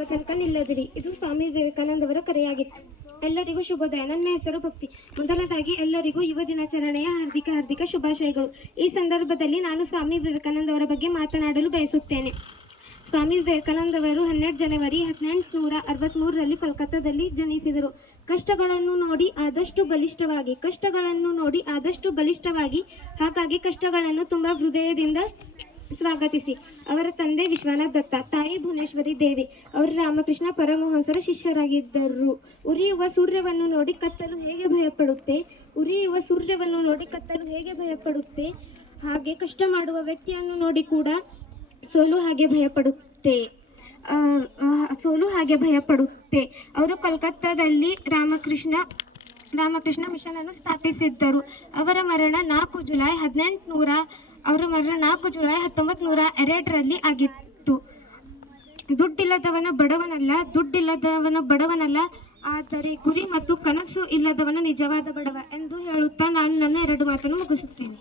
ಹೋಗೋ ತನಕ ನಿಲ್ಲದಿರಿ. ಇದು ಸ್ವಾಮಿ ವಿವೇಕಾನಂದವರ ಕರೆಯಾಗಿತ್ತು. ಎಲ್ಲರಿಗೂ ಶುಭೋದಯ. ನನ್ನ ಹೆಸರು ಭಕ್ತಿ. ಮೊದಲದಾಗಿ ಎಲ್ಲರಿಗೂ ಯುವ ದಿನಾಚರಣೆಯ ಹಾರ್ದಿಕ ಶುಭಾಶಯಗಳು. ಈ ಸಂದರ್ಭದಲ್ಲಿ ನಾನು ಸ್ವಾಮಿ ವಿವೇಕಾನಂದವರ ಬಗ್ಗೆ ಮಾತನಾಡಲು ಬಯಸುತ್ತೇನೆ. ಸ್ವಾಮಿ ವಿವೇಕಾನಂದವರು 12 ಜನವರಿ 1863ರಲ್ಲಿ ಕೋಲ್ಕತ್ತಾದಲ್ಲಿ ಜನಿಸಿದರು. ಕಷ್ಟಗಳನ್ನು ನೋಡಿ ಆದಷ್ಟು ಬಲಿಷ್ಠವಾಗಿ ಹಾಗಾಗಿ ಕಷ್ಟಗಳನ್ನು ತುಂಬ ಹೃದಯದಿಂದ ಸ್ವಾಗತಿಸಿ. ಅವರ ತಂದೆ ವಿಶ್ವನಾಥ್ ದತ್ತ, ತಾಯಿ ಭುವನೇಶ್ವರಿ ದೇವಿ. ಅವರು ರಾಮಕೃಷ್ಣ ಪರಮಹಂಸರ ಶಿಷ್ಯರಾಗಿದ್ದರು. ಉರಿಯುವ ಸೂರ್ಯವನ್ನು ನೋಡಿ ಕತ್ತಲು ಹೇಗೆ ಭಯಪಡುತ್ತೆ, ಹಾಗೆ ಕಷ್ಟ ಮಾಡುವ ವ್ಯಕ್ತಿಯನ್ನು ನೋಡಿ ಕೂಡ ಸೋಲು ಹಾಗೆ ಭಯಪಡುತ್ತೆ. ಅವರು ಕೋಲ್ಕತ್ತಾದಲ್ಲಿ ರಾಮಕೃಷ್ಣ ಮಿಷನ್ ಅನ್ನು ಸ್ಥಾಪಿಸಿದ್ದರು. ಅವರ ಮರಣ 4 ಜುಲೈ 1902ರಲ್ಲಿ ಆಗಿತ್ತು. ದುಡ್ಡಿಲ್ಲದವನ ಬಡವನಲ್ಲ, ಆದರೆ ಗುರಿ ಮತ್ತು ಕನಸು ಇಲ್ಲದವನ ನಿಜವಾದ ಬಡವ ಎಂದು ಹೇಳುತ್ತಾ ನಾನು ನನ್ನ 2 ಮಾತನ್ನು ಮುಗಿಸುತ್ತೇನೆ.